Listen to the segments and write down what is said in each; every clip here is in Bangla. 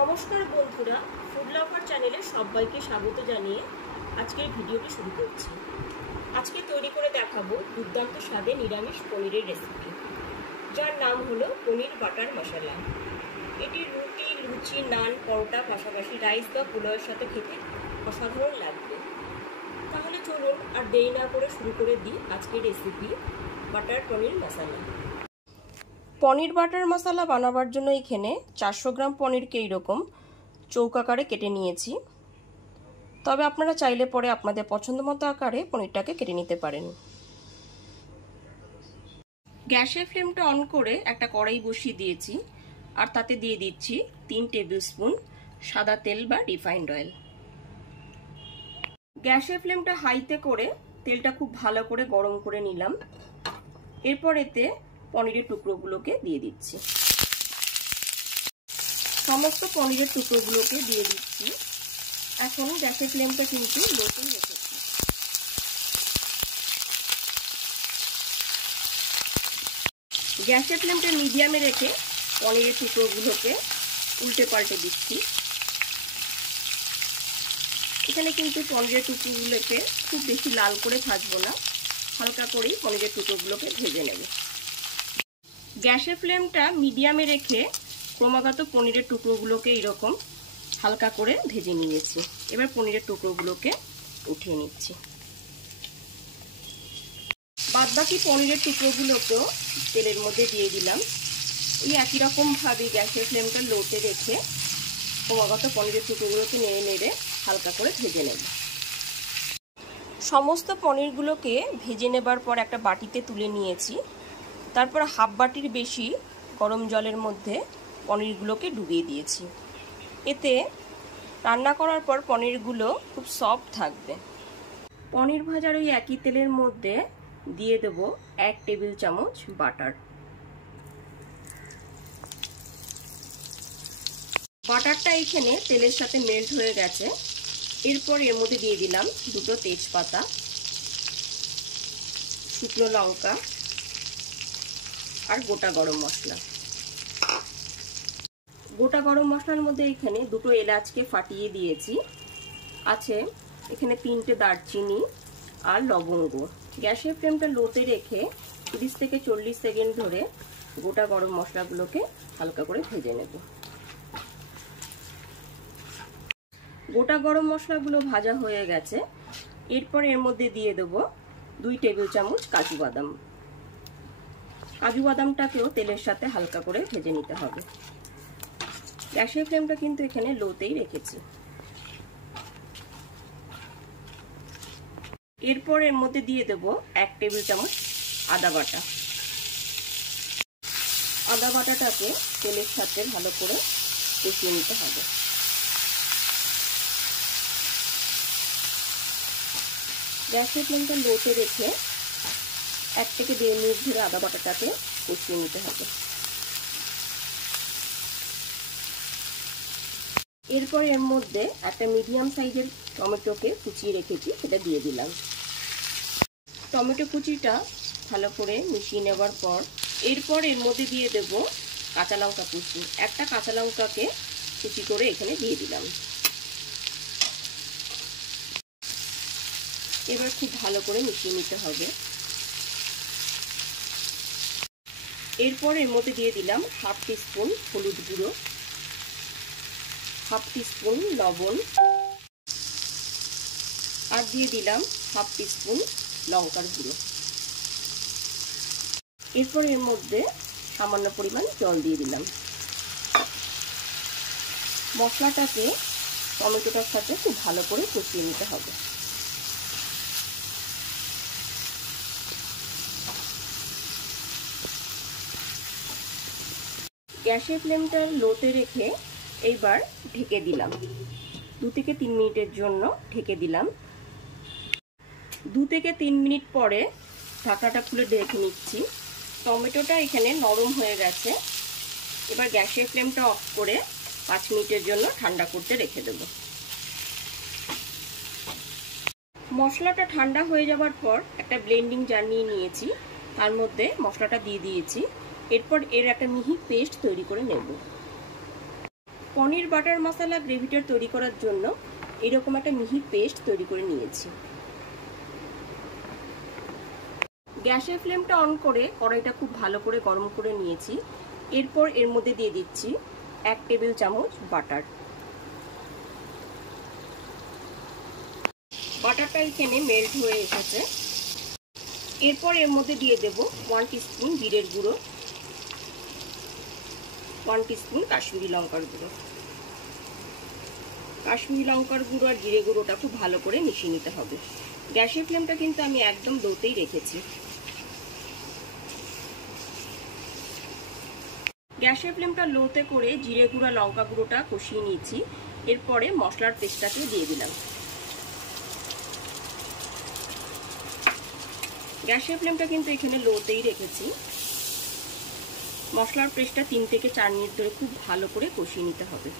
নমস্কার বন্ধুরা, ফুড লাভার চ্যানেলে সবাইকে স্বাগত জানিয়ে আজকের ভিডিওটি শুরু করছি। আজকে তৈরি করে দেখাবো দুর্দান্ত স্বাদে নিরামিষ পনিরের রেসিপি, যার নাম হলো পনির বাটার মশলা। এটি রুটি, লুচি, নান, পরোটা, পাশাপাশি রাইস বা পোলাওয়ের সাথে খেতে অসাধারণ লাগবে। তাহলে চলুন আর দেরি না করে শুরু করে দিই আজকের রেসিপি বাটার পনির মশলা। পনির বাটার মশলা বানাবার জন্য এখানে 400 গ্রাম পনিরকে এইরকম চৌকাকারে কেটে নিয়েছি। তবে আপনারা চাইলে পরে আপনাদের পছন্দ মতো আকারে পনিরটাকে কেটে নিতে পারেন। গ্যাসের ফ্লেমটা অন করে একটা কড়াই বসিয়ে দিয়েছি, আর তাতে দিয়ে দিচ্ছি 3 টেবিল স্পুন সাদা তেল বা রিফাইন্ড অয়েল। গ্যাসের ফ্লেমটা হাইতে করে তেলটা খুব ভালো করে গরম করে নিলাম। এরপর এতে পনিরের টুকরোগুলোকে দিয়ে দিচ্ছি। সমস্ত পনিরের টুকরোগুলোকে দিয়ে দিচ্ছি। এখন গ্যাসের ফ্লেমটা কিন্তু লোতে রেখেছি। গ্যাসের ফ্লেমটা মিডিয়ামে রেখে পনিরের টুকরোগুলোকে উল্টে পাল্টে দিচ্ছি। এখানে কিন্তু পনিরের টুকরোগুলোকে খুব বেশি লাল করে ভাজবো না, হালকা করেই পনিরের টুকরোগুলোকে ভেজে নেব। গ্যাসের ফ্লেমটা মিডিয়ামে রেখে ক্রমাগত পনিরের টুকরোগুলোকে এরকম হালকা করে ভেজে নিয়েছি। এবার পনিরের টুকরোগুলোকে উঠিয়ে নিচ্ছি। বাদবাকি পনিরের টুকরোগুলোকেও তেলের মধ্যে দিয়ে দিলাম। এই একই রকমভাবে গ্যাসের ফ্লেমটা লোতে রেখে ক্রমাগত পনিরের টুকরোগুলোকে নেড়ে নেড়ে হালকা করে ভেজে নেব। সমস্ত পনিরগুলোকে ভেজে নেবার পর একটা বাটিতে তুলে নিয়েছি। তারপর হাফ বাটির বেশি গরম জলের মধ্যে পনিরগুলোকে ডুবিয়ে দিয়েছি। এতে রান্না করার পর পনিরগুলো খুব সফট থাকবে। পনির ভাজার ওই একই তেলের মধ্যে দিয়ে দেব 1 টেবিল চামচ বাটার। বাটারটা এখানে তেলের সাথে মেল্ট হয়ে গেছে। এরপর এর মধ্যে দিয়ে দিলাম 2 তেজপাতা, শুকনো লঙ্কা আর গোটা গরম মশলা। গোটা গরম মশলার মধ্যে এখানে 2 এলাচকে ফাটিয়ে দিয়েছি। আছে এখানে 3টে দারচিনি আর লবঙ্গ। গ্যাসের ফ্লেমটা লোতে রেখে 30 থেকে 40 সেকেন্ড ধরে গোটা গরম মশলাগুলোকে হালকা করে ভেজে নেব। গোটা গরম মশলাগুলো ভাজা হয়ে গেছে। এরপর এর মধ্যে দিয়ে দেব 2 টেবিল চামচ কাজু বাদাম। কাজু বাদামটাকেও তেলের সাথে হালকা করে ভেজে নিতে হবে। গ্যাসের ফ্লেমটা কিন্তু এখানে লোতেই রেখেছি। এরপর এর মধ্যে দিয়ে দেব 1 টেবিল চামচ আদা বাটা। আদা বাটাটাকে তেলের সাথে ভালো করে কষিয়ে নিতে হবে। গ্যাসের ফ্লেমটা লোতে রেখে 1 থেকে 1.5 মিনিট ধরে আদা বাটাটাকে কষিয়ে নিতে হবে। এরপর এর মধ্যে একটা মিডিয়াম সাইজের টমেটোকে কুচিয়ে রেখেছি, সেটা দিয়ে দিলাম। টমেটো কুচিটা ভালো করে মিশিয়ে নেবার পর এরপর এর মধ্যে দিয়ে দেব কাঁচা লঙ্কা কুচি। একটা কাঁচা লঙ্কাকে কুচি করে এখানে দিয়ে দিলাম। এবার খুব ভালো করে মিশিয়ে নিতে হবে। এরপর এর মধ্যে দিয়ে দিলাম 1/2 টিস্পুন হলুদ গুঁড়ো, 1/2 টিস্পুন লবণ, আর দিয়ে দিলাম 1/2 টিস্পুন লঙ্কার গুঁড়ো। এরপর এর মধ্যে সামান্য পরিমাণ জল দিয়ে দিলাম। মশলাটাকে টমেটোটার সাথে খুব ভালো করে কষিয়ে নিতে হবে। গ্যাসের ফ্লেমটা লোতে রেখে এইবার ঢেকে দিলাম। 2 থেকে 3 মিনিটের জন্য ঢেকে দিলাম। 2 থেকে 3 মিনিট পরে ঢাকাটা খুলে দেখে নিচ্ছি। টমেটোটা এখানে নরম হয়ে গেছে। এবার গ্যাসের ফ্লেমটা অফ করে 5 মিনিটের জন্য ঠান্ডা করতে রেখে দেব। মশলাটা ঠান্ডা হয়ে যাবার পর একটা ব্লেন্ডিং জার নিয়ে নিয়েছি, তার মধ্যে মশলাটা দিয়ে দিয়েছি। এরপর এর একটা মিহি পেস্ট তৈরি করে নেব। পনির বাটার মশলা গ্রেভিটা তৈরি করার জন্য এরকম একটা মিহি পেস্ট তৈরি করে নিয়েছি। গ্যাসের ফ্লেমটা অন করে কড়াইটা খুব ভালো করে গরম করে নিয়েছি। এরপর এর মধ্যে দিয়ে দিচ্ছি 1 টেবিল চামচ বাটার। বাটারটা এখানে মেল্ট হয়ে এসেছে। এরপর এর মধ্যে দিয়ে দেব 1 টিস্পুন জিরের গুঁড়ো, 1 টিস্পুন কাশ্মীরি লঙ্কার গুঁড়ো। কাশ্মীরি লঙ্কার গুঁড়ো আর জিরে গুঁড়োটা খুব ভালো করে মিশিয়ে নিতে হবে। গ্যাসের ফ্লেমটা কিন্তু আমি একদম লোতেই রেখেছি। গ্যাসের ফ্লেমটা লোতে করে জিরে গুঁড়া লঙ্কা গুঁড়োটা কষিয়ে নিয়েছি। এরপরে মশলার পেস্টটাকে দিয়ে দিলাম। গ্যাসের ফ্লেমটা কিন্তু এখানে লোতেই রেখেছি। মশলার পেস্টটা 3 থেকে 4 মিনিট ধরে খুব ভালো করে কষিয়ে নিতে হবে।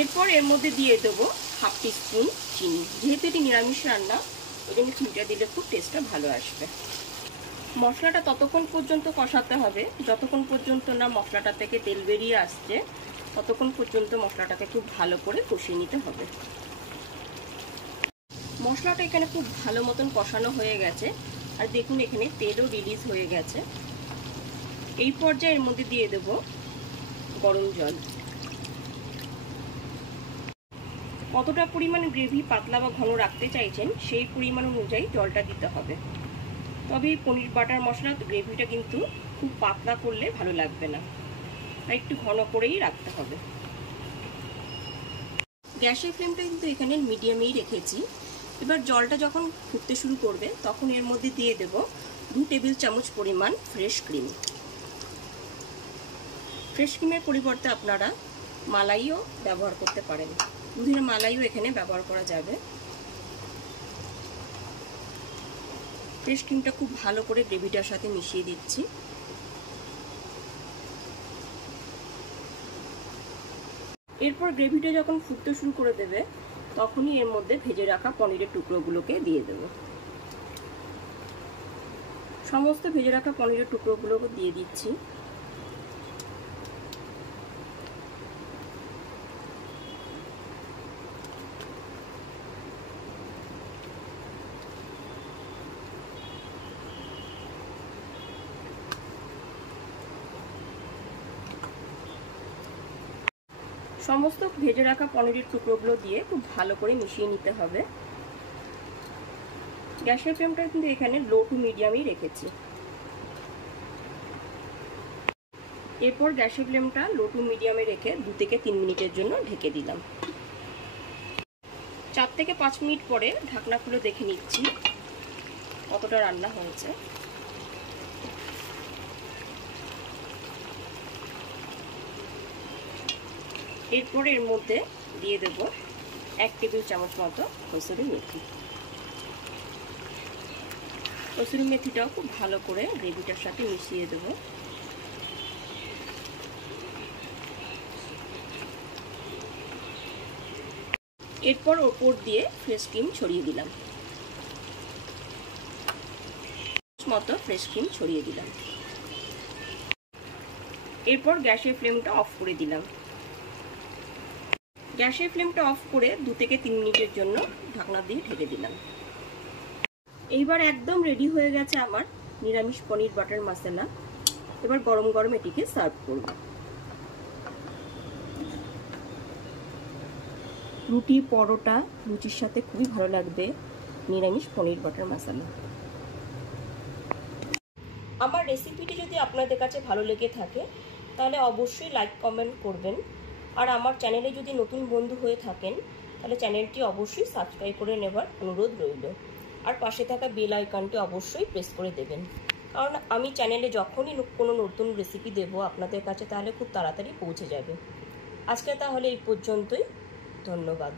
এরপর এর মধ্যে দিয়ে দেবো 1/2 টিস্পুন চিনি। যেহেতু এটি নিরামিষ রান্না, ওই জন্য চিনিটা দিলে খুব টেস্টটা ভালো আসবে। মশলাটা ততক্ষণ পর্যন্ত কষাতে হবে যতক্ষণ পর্যন্ত না মশলাটা থেকে তেল বেরিয়ে আসছে, ততক্ষণ পর্যন্ত মশলাটাকে খুব ভালো করে কষিয়ে নিতে হবে। মশলাটা এখানে খুব ভালো মতন কষানো হয়ে গেছে, আর দেখুন এখানে তেলও রিলিজ হয়ে গেছে। এই পর্যায়ে এর মধ্যে দিয়ে দেব গরম জল। কতটা পরিমাণ গ্রেভি পাতলা বা ঘন রাখতে চাইছেন সেই পরিমাণ অনুযায়ী জলটা দিতে হবে। তবে এই পনির বাটার মশলা গ্রেভিটা কিন্তু খুব পাতলা করলে ভালো লাগবে না, তাই একটু ঘন করেই রাখতে হবে। গ্যাসের ফ্লেমটা কিন্তু এখানে মিডিয়ামেই রেখেছি। এবার জলটা যখন ফুটতে শুরু করবে তখন এর মধ্যে দিয়ে দেব 2 টেবিল চামচ পরিমাণ ফ্রেশ ক্রিম। ফ্রেশ ক্রিমের পরিবর্তে আপনারা মালাইও ব্যবহার করতে পারেন। দুধের মালাইও এখানে ব্যবহার করা যাবে। ফ্রেশ ক্রিমটা খুব ভালো করে গ্রেভিটার সাথে মিশিয়ে দিচ্ছি। এরপর গ্রেভিটা যখন ফুটতে শুরু করে দেবে তখনই এর মধ্যে ভেজে রাখা পনিরের টুকরোগুলোকে দিয়ে দেব। সমস্ত ভেজে রাখা পনিরের টুকরোগুলোকে দিয়ে দিচ্ছি। সমস্ত ভেজে রাখা পনিরের টুকরোগুলো দিয়ে খুব ভালো করে মিশিয়ে নিতে হবে। গ্যাসের ফ্লেমটা কিন্তু এখানে লো টু মিডিয়ামই রেখেছি। এরপর গ্যাসের ফ্লেমটা লো টু মিডিয়ামে রেখে 2 থেকে 3 মিনিটের জন্য ঢেকে দিলাম। 4 থেকে 5 মিনিট পরে ঢাকনা খুলে দেখে নিচ্ছি কতটা রান্না হয়েছে। এরপর এর মধ্যে দিয়ে দেব 1 টেবিল চামচ মতো কসুরি মেথি। কসুরি মেথিটাও খুব ভালো করে গ্রেভিটার সাথে মিশিয়ে দেব। এরপর ওপর দিয়ে ফ্রেশ ক্রিম ছড়িয়ে দিলাম। মতো ফ্রেশ ক্রিম ছড়িয়ে দিলাম। এরপর গ্যাসের ফ্লেমটা অফ করে দিলাম। গ্যাসের ফ্লেমটা অফ করে 2 থেকে 3 মিনিটের জন্য ঢাকনা দিয়ে ঢেকে দিলাম। এইবার একদম রেডি হয়ে গেছে আমার নিরামিষ পনির বাটার মশলা। এবার গরম গরম এটিকে সার্ভ করব। রুটি, পরোটা, লুচির সাথে খুবই ভালো লাগবে নিরামিষ পনির বাটার মশলা। আমার রেসিপিটি যদি আপনাদের কাছে ভালো লেগে থাকে তাহলে অবশ্যই লাইক কমেন্ট করবেন। আর আমার চ্যানেলে যদি নতুন বন্ধু হয়ে থাকেন তাহলে চ্যানেলটি অবশ্যই সাবস্ক্রাইব করে নেবার অনুরোধ রইল। আর পাশে থাকা বেল আইকনটি অবশ্যই প্রেস করে দেবেন, কারণ আমি চ্যানেলে যখনই কোনো নতুন রেসিপি দেব আপনাদের কাছে তাহলে খুব তাড়াতাড়ি পৌঁছে যাবে। আজকে তাহলে এই পর্যন্তই। ধন্যবাদ।